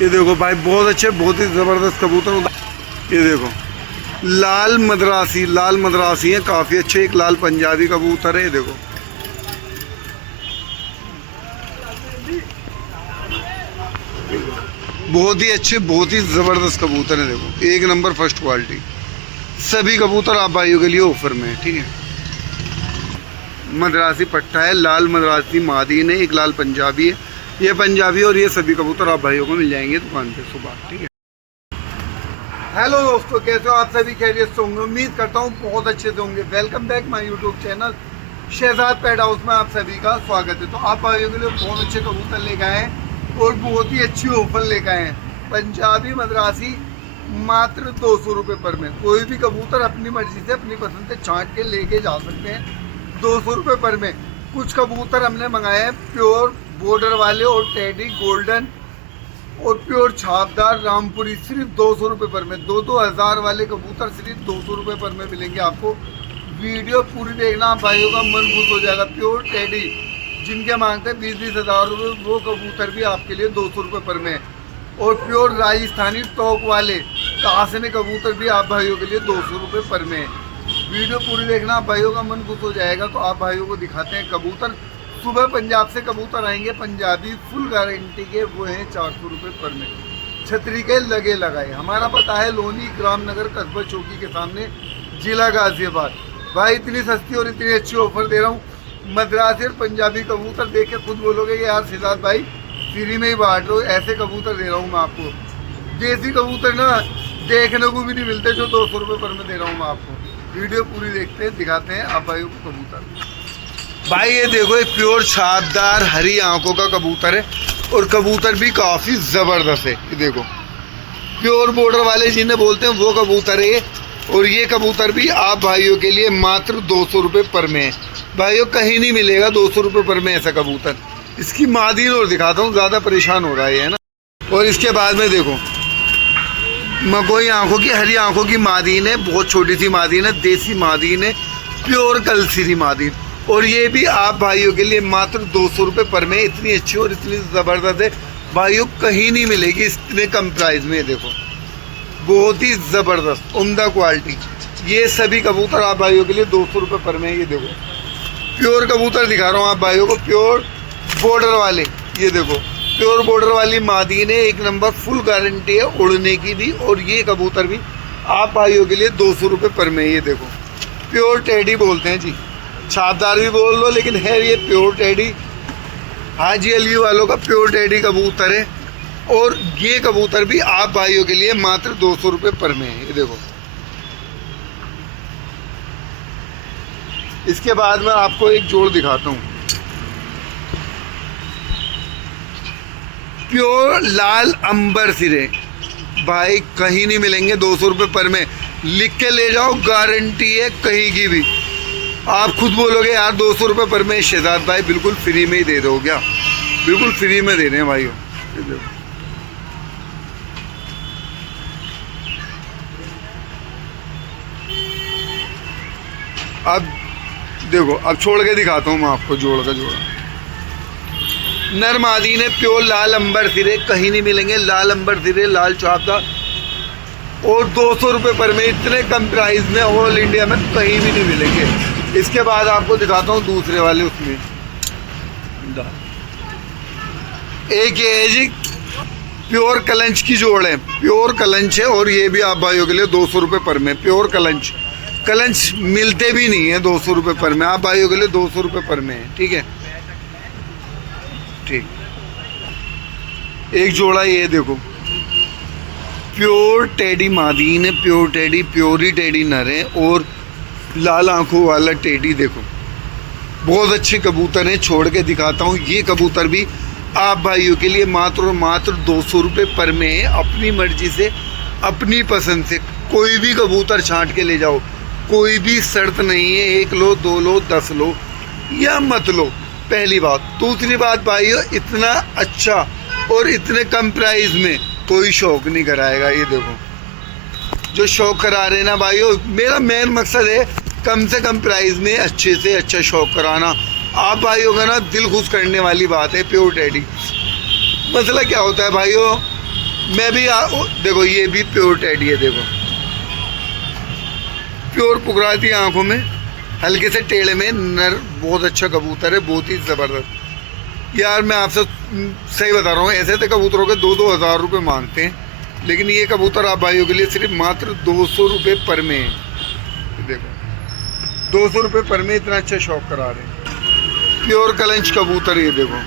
ये देखो भाई, बहुत अच्छे, बहुत ही ज़बरदस्त कबूतर। ये देखो लाल मद्रासी है, काफ़ी अच्छे। एक लाल पंजाबी कबूतर है, ये देखो। बहुत ही अच्छे, बहुत ही ज़बरदस्त कबूतर है, देखो एक नंबर फर्स्ट क्वालिटी। सभी कबूतर आप भाइयों के लिए ऑफर में है, ठीक है। मद्रासी पट्टा है, लाल मद्रासी मादीन है, एक लाल पंजाबी है, ये पंजाबी। और ये सभी कबूतर आप भाइयों को मिल जाएंगे दुकान पे सुबह, ठीक है। हेलो दोस्तों, कैसे हो आप सभी? खैरियत से होंगे, उम्मीद करता हूँ बहुत अच्छे से होंगे। Welcome back my YouTube channel Shahzad pet house में आप सभी का स्वागत है। तो आप भाइयों के लिए बहुत अच्छे कबूतर लेकर आए हैं और बहुत ही अच्छी ऑफर लेकर आए हैं। पंजाबी मद्रासी मात्र 200 रुपये पर में। कोई भी कबूतर अपनी मर्जी से अपनी पसंद से छांट के लेके जा सकते हैं 200 रुपये पर में। कुछ कबूतर हमने मंगाए हैं प्योर बॉर्डर वाले और टेडी गोल्डन और प्योर छापदार रामपुरी, सिर्फ 200 रुपये पर में। 2-2 हज़ार वाले कबूतर सिर्फ 200 रुपये पर में मिलेंगे आपको। वीडियो पूरी देखना, भाइयों का मन खुश हो जाएगा। प्योर टेडी जिनके मांगते हैं 20-20 हज़ार रुपये, वो कबूतर भी आपके लिए 200 रुपये पर में। और प्योर राजस्थानी टॉक वाले तासने कबूतर भी आप भाइयों के लिए 200 रुपये पर में। वीडियो पूरी देखना, भाइयों का मन खुश हो जाएगा। तो आप भाइयों को दिखाते हैं कबूतर। सुबह पंजाब से कबूतर आएंगे, पंजाबी फुल गारंटी के, वो हैं 400 रुपये पर में। छतरी के लगे लगाए। हमारा पता है लोनी ग्राम नगर कस्बा चौकी के सामने, जिला गाजियाबाद। भाई इतनी सस्ती और इतनी अच्छी ऑफर दे रहा हूँ। मद्रासी और पंजाबी कबूतर देख के खुद बोलोगे कि यार शहजाद भाई फ्री में ही बांट रहे हो। ऐसे कबूतर दे रहा हूँ मैं आपको। देसी कबूतर ना देखने को भी नहीं मिलते जो 200 रुपये पर में दे रहा हूँ मैं आपको। वीडियो पूरी देखते हैं, दिखाते हैं आप भाइयों को कबूतर। भाई ये देखो, एक प्योर छापदार हरी आंखों का कबूतर है और कबूतर भी काफ़ी ज़बरदस्त है। ये देखो प्योर बॉर्डर वाले जिन्हें बोलते हैं वो कबूतर है। और ये कबूतर भी आप भाइयों के लिए मात्र 200 रुपये पर में है। भाइयों कहीं नहीं मिलेगा 200 रुपये पर में ऐसा कबूतर। इसकी मादीन और दिखाता हूँ, ज़्यादा परेशान हो रहा है ना। और इसके बाद में देखो मकोई आंखों की, हरी आंखों की मादीन है, बहुत छोटी सी मादीन है, देसी मादीन है, प्योर कलसीरी मादीन। और ये भी आप भाइयों के लिए मात्र 200 रुपये पर में। इतनी अच्छी और इतनी ज़बरदस्त है भाइयों, कहीं नहीं मिलेगी इतने कम प्राइस में। देखो बहुत ही ज़बरदस्त उम्दा क्वालिटी। ये सभी कबूतर आप भाइयों के लिए 200 रुपये पर में। ये देखो प्योर कबूतर दिखा रहा हूँ आप भाइयों को, प्योर बॉर्डर वाले। ये देखो प्योर बॉर्डर वाली मादीन है, एक नंबर, फुल गारंटी है उड़ने की भी। और ये कबूतर भी आप भाइयों के लिए 200 रुपये पर में। ये देखो प्योर टेडी बोलते हैं जी, छापदार भी बोल लो, लेकिन है ये प्योर टेडी। हाजी अली वालों का प्योर टेडी कबूतर है। और ये कबूतर भी आप भाइयों के लिए मात्र 200 रुपये पर में है। ये देखो इसके बाद मैं आपको एक जोड़ दिखाता हूँ, प्योर लाल अंबर सिरे। भाई कहीं नहीं मिलेंगे 200 रुपये पर में। लिख के ले जाओ, गारंटी है कहीं की भी। आप खुद बोलोगे यार 200 रुपये पर में शहजाद भाई बिल्कुल फ्री में ही दे दो क्या? बिल्कुल फ्री में दे रहे हैं भाइयों। अब देखो, अब छोड़ के दिखाता हूँ मैं आपको जोड़ का जोड़ा। नर मादीन है, प्योर लाल अंबर सिरे, कहीं नहीं मिलेंगे। लाल अंबर सिरे, लाल चापदा, और 200 रुपये पर में। इतने कम प्राइस में ऑल इंडिया में कहीं भी नहीं मिलेंगे। इसके बाद आपको दिखाता हूँ दूसरे वाले, उसमें एक ये है जी प्योर कलंच की जोड़ है, प्योर कलंच है। और ये भी आप भाइयों के लिए 200 रुपये पर में। प्योर कलंच, कलंच मिलते भी नहीं है 200 रुपये पर में, आप भाइयों के लिए 200 रुपये पर में है, ठीक है। ठीक, एक जोड़ा ये देखो प्योर टेडी मादीन है, प्योर टेडी, प्योर ही टेडी नर है। और लाल आंखों वाला टेडी देखो, बहुत अच्छे कबूतर हैं। छोड़ के दिखाता हूँ, ये कबूतर भी आप भाइयों के लिए मात्र और मात्र 200 रुपये पर में है। अपनी मर्जी से, अपनी पसंद से कोई भी कबूतर छांट के ले जाओ, कोई भी शर्त नहीं है। 1 लो, 2 लो, 10 लो या मत लो, पहली बात। दूसरी बात भाइयों, इतना अच्छा और इतने कम प्राइस में कोई शौक नहीं कराएगा। ये देखो जो शौक करा रहे ना भाइयों, मेरा मेन मकसद है कम से कम प्राइस में अच्छे से अच्छा शौक कराना। आप भाइयों का ना दिल खुश करने वाली बात है प्योर टेडी। मसला क्या होता है भाइयों, मैं भी देखो ये भी प्योर टेडी है, देखो प्योर पुगराती आंखों में, हल्के से टेढ़े में, नर, बहुत अच्छा कबूतर है, बहुत ही ज़बरदस्त। यार मैं आपसे सही बता रहा हूँ, ऐसे तो कबूतरों के 2-2 हज़ार रुपये मांगते हैं, लेकिन ये कबूतर आप भाइयों के लिए सिर्फ मात्र 200 रुपये पर में है। देखो 200 रुपये पर में इतना अच्छा शौक करा रहे हैं। प्योर कलंच कबूतर ये देखो,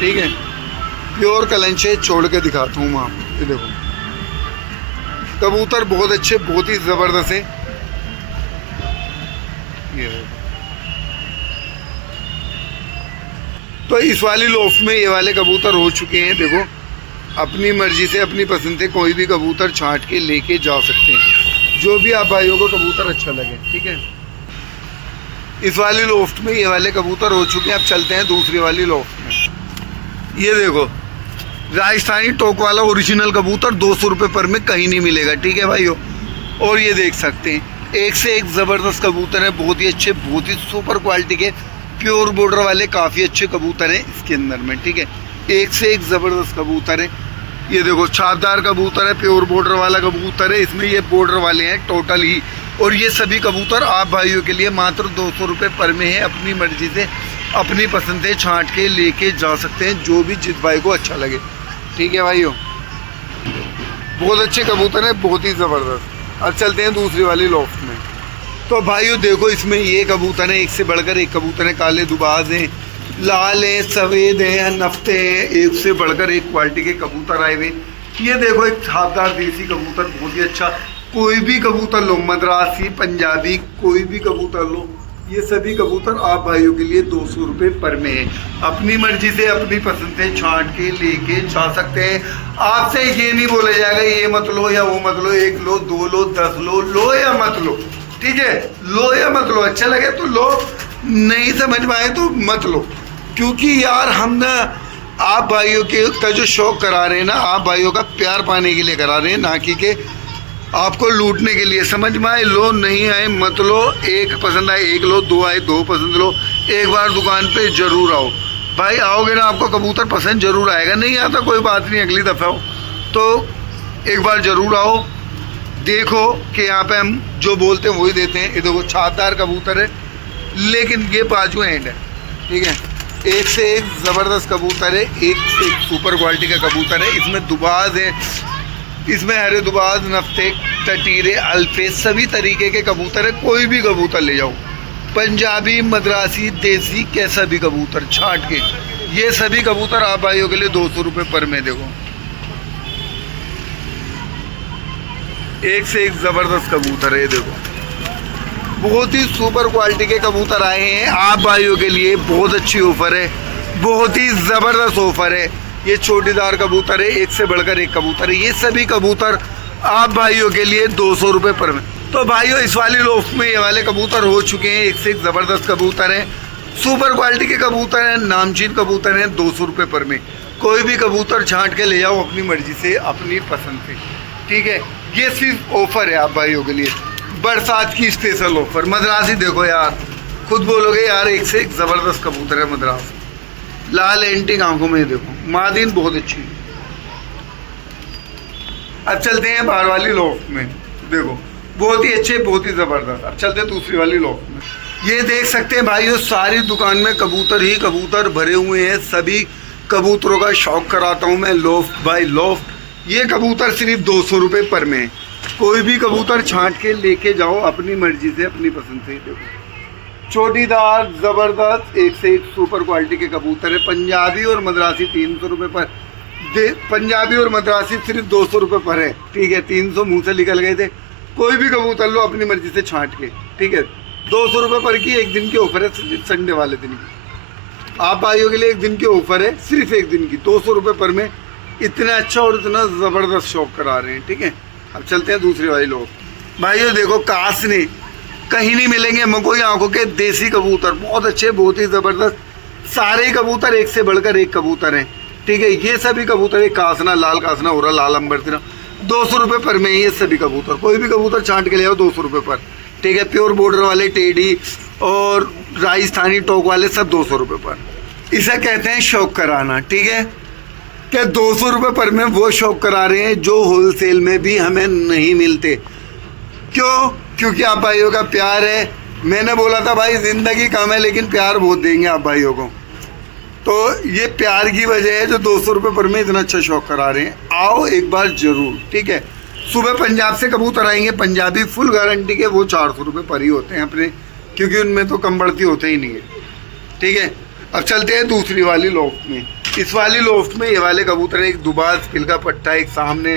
ठीक है, प्योर कलंच है, छोड़ के दिखाता हूँ मैं आपको। ये देखो कबूतर बहुत अच्छे, बहुत ही ज़बरदस्त है। ये देखो, तो इस वाली लोफ्ट में ये वाले कबूतर हो चुके हैं। देखो अपनी मर्जी से, अपनी पसंद से कोई भी कबूतर छांट के लेके जा सकते हैं, जो भी आप भाइयों को कबूतर अच्छा लगे, ठीक है। इस वाली लोफ्ट में ये वाले कबूतर हो चुके हैं। अब चलते हैं दूसरी वाली लोफ्ट में। ये देखो राजस्थानी टोक वाला ओरिजिनल कबूतर 200 रुपये पर में कहीं नहीं मिलेगा, ठीक है भाइयों। और ये देख सकते हैं, एक से एक ज़बरदस्त कबूतर है, बहुत ही अच्छे, बहुत ही सुपर क्वालिटी के प्योर बॉर्डर वाले काफ़ी अच्छे कबूतर हैं इसके अंदर में, ठीक है। एक से एक ज़बरदस्त कबूतर है। ये देखो छापदार कबूतर है, प्योर बॉर्डर वाला कबूतर है, इसमें ये बॉर्डर वाले हैं टोटल ही। और ये सभी कबूतर आप भाइयों के लिए मात्र 200 रुपये पर में है। अपनी मर्जी से, अपनी पसंद से छांट के लेके जा सकते हैं, जो भी जिस भाई को अच्छा लगे, ठीक है भाइयों। बहुत अच्छे कबूतर हैं, बहुत ही ज़बरदस्त। अब चलते हैं दूसरी वाली लोफ्ट में। तो भाइयों देखो इसमें ये कबूतर है, एक से बढ़कर एक कबूतर है, काले दुबाज हैं, लाल है, सफ़ेद है, नफ्ते हैं, एक से बढ़कर एक क्वालिटी के कबूतर आए हुए। ये देखो एक छापदार देसी कबूतर, बहुत ही अच्छा। कोई भी कबूतर लो, मद्रासी, पंजाबी, कोई भी कबूतर लो, ये सभी कबूतर आप भाइयों के लिए 200 रुपये पर में है। अपनी मर्जी से, अपनी पसंद से छांट के लेके जा सकते हैं। आपसे ये नहीं बोला जाएगा ये मत लो या वो मत लो, 1 लो, 2 लो, 10 लो या मत लो, ठीक है, लो या मत लो, अच्छा लगे तो लो, नहीं समझ में आए तो मत लो। क्योंकि यार हम ना आप भाइयों के का जो शौक करा रहे हैं ना, आप भाइयों का प्यार पाने के लिए करा रहे हैं, ना कि के आपको लूटने के लिए। समझ में आए लो, नहीं आए मत लो, एक पसंद आए 1 लो, 2 आए 2 पसंद लो। एक बार दुकान पे ज़रूर आओ भाई, आओगे ना आपको कबूतर पसंद ज़रूर आएगा। नहीं आता कोई बात नहीं, अगली दफ़ा हो तो एक बार ज़रूर आओ, देखो कि यहाँ पे हम जो बोलते हैं वही देते हैं। ये देखो छापदार कबूतर है, लेकिन ये बाजू एंड है, ठीक है। एक से एक ज़बरदस्त कबूतर है, एक से एक सुपर क्वालिटी का कबूतर है। इसमें दुबाज है, इसमें हरे दुबाज, नफ्ते, टटीरे, अल्फे, सभी तरीके के कबूतर है। कोई भी कबूतर ले जाओ, पंजाबी, मद्रासी, देसी, कैसा भी कबूतर छांट के, ये सभी कबूतर आप भाइयों के लिए 200 रुपये पर में। देखो एक से एक ज़बरदस्त कबूतर है, देखो बहुत ही सुपर क्वालिटी के कबूतर आए हैं आप भाइयों के लिए। बहुत अच्छी ऑफ़र है, बहुत ही ज़बरदस्त ऑफ़र है। ये छोटीदार कबूतर है, एक से बढ़कर एक कबूतर है। ये सभी कबूतर आप भाइयों के लिए 200 रुपये पर में। तो भाइयों इस वाली लोफ्ट में ये वाले कबूतर हो चुके हैं, एक से एक ज़बरदस्त कबूतर हैं, सुपर क्वालिटी के कबूतर हैं, नामचीन कबूतर हैं, 200 रुपये पर में। कोई भी कबूतर छांट के ले जाओ अपनी मर्जी से, अपनी पसंद से, ठीक है। ये सिर्फ ऑफ़र है आप भाइयों के लिए, बरसात की स्पेशल ऑफ़र। मद्रासी देखो यार, खुद बोलोगे यार एक से एक ज़बरदस्त कबूतर है मद्रास, लाल एंटिक आंखों में, देखो मादीन बहुत अच्छी। अब चलते हैं बाहर वाली लोफ्ट में। देखो बहुत ही अच्छे, बहुत ही ज़बरदस्त। अब चलते हैं दूसरी वाली लोफ्ट में। ये देख सकते हैं भाइयों, सारी दुकान में कबूतर ही कबूतर भरे हुए हैं। सभी कबूतरों का शौक कराता हूँ मैं, लोफ्ट बाय लोफ्ट। ये कबूतर सिर्फ 200 रुपये पर में। कोई भी कबूतर छांट के लेके जाओ अपनी मर्जी से, अपनी पसंद से। देखो छोटीदार, ज़बरदस्त, एक से एक सुपर क्वालिटी के कबूतर है। पंजाबी और मद्रासी 300 रुपये पर। पंजाबी और मद्रासी सिर्फ 200 रुपये पर है, ठीक है। 300 मुँह से निकल गए थे। कोई भी कबूतर लो अपनी मर्जी से छांट के, ठीक है। 200 रुपये पर की एक दिन की ऑफ़र है, संडे वाले दिन की। आप भाइयों के लिए एक दिन की ऑफ़र है, सिर्फ एक दिन की, 200 रुपये पर में। इतना अच्छा और इतना ज़बरदस्त शौक करा रहे हैं, ठीक है। अब चलते हैं दूसरी वाली लोग। भाइयों देखो कासने कहीं नहीं मिलेंगे, मकोई आंखों के देसी कबूतर, बहुत अच्छे, बहुत ही ज़बरदस्त। सारे कबूतर एक से बढ़कर एक कबूतर हैं, ठीक है। ये सभी कबूतर, एक कासना, लाल कासना हो रहा, लाल अंबरतिरा, 200 रुपये पर में ये सभी कबूतर। कोई भी कबूतर छांट के ले आओ 200 रुपये पर, ठीक है। प्योर बॉर्डर वाले, टेडी और राजस्थानी टोक वाले सब 200 रुपये पर। इसे कहते हैं शौक कराना, ठीक है। क्या 200 रुपये पर में वो शौक करा रहे हैं जो होलसेल में भी हमें नहीं मिलते। क्यों? क्योंकि आप भाइयों का प्यार है। मैंने बोला था भाई ज़िंदगी कम है लेकिन प्यार बहुत देंगे आप भाइयों को, तो ये प्यार की वजह है जो 200 रुपये पर में इतना अच्छा शौक करा रहे हैं। आओ एक बार ज़रूर, ठीक है। सुबह पंजाब से कबूतर आएंगे, पंजाबी फुल गारंटी के, वो 400 रुपये पर ही होते हैं अपने, क्योंकि उनमें तो कम बढ़ती होते ही नहीं है, ठीक है। अब चलते हैं दूसरी वाली लोफ्ट में। इस वाली लोफ्ट में ये वाले कबूतर हैं, एक दुबाज फिल का पट्टा, एक सामने,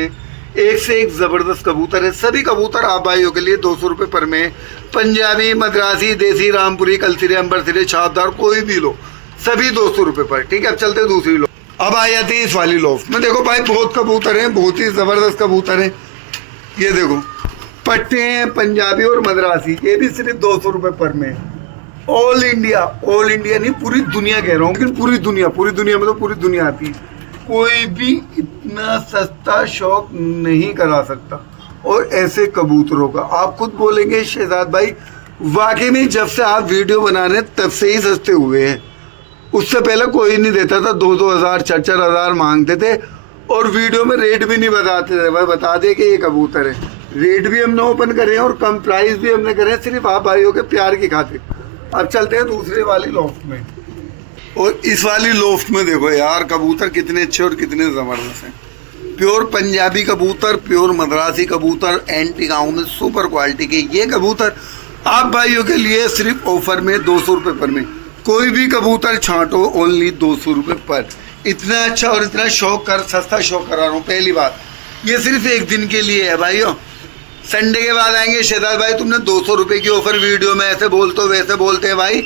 एक से एक ज़बरदस्त कबूतर है। सभी कबूतर आप भाइयों के लिए 200 रुपये पर में, पंजाबी, मद्रासी, देसी, रामपुरी, कलसिरे, अंबरसिरे, छापदार, कोई भी लो, सभी 200 रुपये पर, ठीक है। अब चलते हैं दूसरी लोफ्ट। अब आ जाती है इस वाली लोफ्ट में। देखो भाई बहुत कबूतर हैं, बहुत ही ज़बरदस्त कबूतर हैं। ये देखो पट्टे हैं पंजाबी और मद्रासी, ये भी सिर्फ 200 रुपये पर में। ऑल इंडिया नहीं, पूरी दुनिया कह रहा हूँ, लेकिन पूरी दुनिया में तो पूरी दुनिया आती है। कोई भी इतना सस्ता शौक नहीं करा सकता और ऐसे कबूतरों का। आप खुद बोलेंगे शहजाद भाई वाकई में जब से आप वीडियो बना रहे हैं तब से ही सस्ते हुए हैं। उससे पहले कोई नहीं देता था, 2-2 हज़ार 4-4 हज़ार मांगते थे और वीडियो में रेट भी नहीं बताते थे। भाई बता दे कि ये कबूतर है, रेट भी हमने ओपन करे हैं और कम प्राइस भी हमने करे हैं, सिर्फ आप भाइयों के प्यार की खातिर। अब चलते हैं दूसरे वाली लोफ्ट में। और इस वाली लोफ्ट में देखो यार कबूतर कितने अच्छे और कितने ज़बरदस्त हैं। प्योर पंजाबी कबूतर, प्योर मद्रासी कबूतर, एंटी गाँव में सुपर क्वालिटी के ये कबूतर आप भाइयों के लिए सिर्फ ऑफर में 200 रुपये पर में। कोई भी कबूतर छांटो, ओनली 200 रुपये पर। इतना अच्छा और इतना शौक कर, सस्ता शौक करा रहा हूँ। पहली बात ये सिर्फ एक दिन के लिए है भाइयों, संडे के बाद आएंगे शहजाद भाई तुमने 200 रुपये की ऑफ़र वीडियो में ऐसे बोलते हो वैसे बोलते हैं। भाई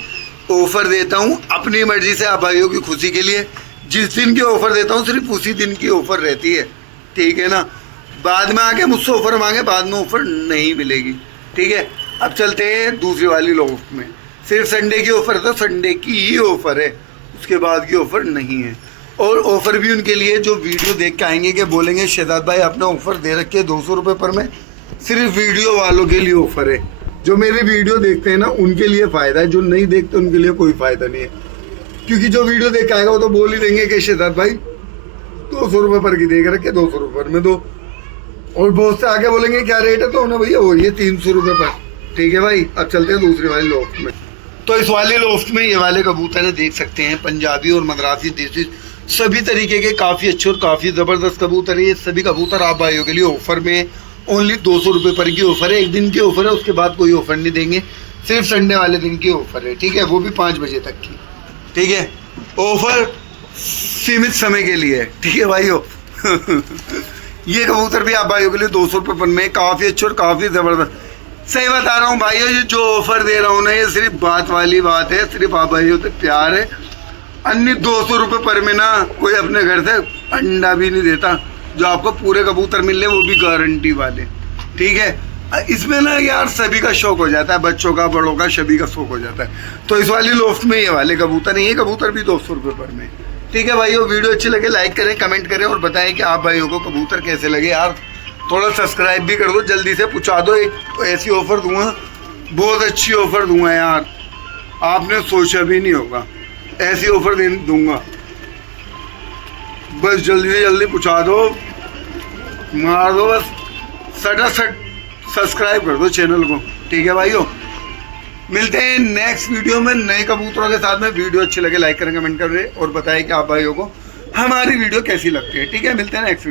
ऑफ़र देता हूँ अपनी मर्जी से आप भाइयों की खुशी के लिए। जिस दिन की ऑफ़र देता हूँ सिर्फ उसी दिन की ऑफ़र रहती है, ठीक है ना। बाद में आके मुझसे ऑफ़र मांगे, बाद में ऑफ़र नहीं मिलेगी, ठीक है। अब चलते हैं दूसरी वाली लोफ्ट में। सिर्फ संडे की ऑफ़र है तो संडे की ही ऑफ़र है, उसके बाद की ऑफ़र नहीं है। और ऑफ़र भी उनके लिए जो वीडियो देख के आएंगे कि बोलेंगे शहजाद भाई आपने ऑफ़र दे रखी है 200 रुपये पर में। सिर्फ वीडियो वालों के लिए ऑफ़र है, जो मेरी वीडियो देखते हैं ना उनके लिए फ़ायदा है, जो नहीं देखते उनके लिए कोई फ़ायदा नहीं है। क्योंकि जो वीडियो देख के आएगा वो तो बोल ही देंगे कि शहजाद भाई 200 रुपये पर की देख रखे, 200 रुपये पर में दो। और बहुत से आगे बोलेंगे क्या रेट है, तो उन्हें भैया हो रही है 300 रुपये पर, ठीक है भाई। अब चलते हैं दूसरी वाली लोफ्ट में। तो इस वाले लोफ्ट में ये वाले कबूतर है, देख सकते हैं पंजाबी और मद्रासी, देसी, सभी तरीके के काफ़ी अच्छे और काफ़ी ज़बरदस्त कबूतर है। ये सभी कबूतर आप भाइयों के लिए ऑफ़र में ओनली 200 रुपये पर की ऑफ़र है। एक दिन की ऑफ़र है, उसके बाद कोई ऑफ़र नहीं देंगे, सिर्फ संडे वाले दिन की ऑफ़र है, ठीक है। वो भी 5 बजे तक की, ठीक है। ऑफ़र सीमित समय के लिए है, ठीक है भाइयों। ये कबूतर भी आप भाइयों के लिए 200 रुपये पर में, काफ़ी अच्छे और काफ़ी ज़बरदस्त। सही बता रहा हूँ भाइयों, ये जो ऑफ़र दे रहा हूँ ना ये सिर्फ बात वाली बात है, सिर्फ आप भाइयों से प्यार है। अन्य 200 रुपये पर में ना कोई अपने घर से अंडा भी नहीं देता, जो आपको पूरे कबूतर मिल रहे वो भी गारंटी वाले, ठीक है। इसमें ना यार सभी का शौक हो जाता है, बच्चों का, बड़ों का, सभी का शौक हो जाता है। तो इस वाली लोफ्ट में ये वाले कबूतर हैं, ये कबूतर भी 200 रुपये पर में, ठीक है भाइयों। वीडियो अच्छी लगे लाइक करें, कमेंट करें और बताएं कि आप भाइयों को कबूतर कैसे लगे। यार थोड़ा सब्सक्राइब भी कर दो, जल्दी से पूछा दो। एक ऐसी ऑफ़र दूंगा, बहुत अच्छी ऑफ़र दूंगा यार, आपने सोचा भी नहीं होगा, ऐसी ऑफ़र दूंगा। बस जल्दी से जल्दी पूछा दो, मार दो, बस सटासट सब्सक्राइब कर दो चैनल को, ठीक है भाइयों। मिलते हैं नेक्स्ट वीडियो में नए कबूतरों के साथ में। वीडियो अच्छी लगे लाइक करें, कमेंट करें और बताएं कि आप भाइयों को हमारी वीडियो कैसी लगती है, ठीक है। मिलते हैं नेक्स्ट वीडियो।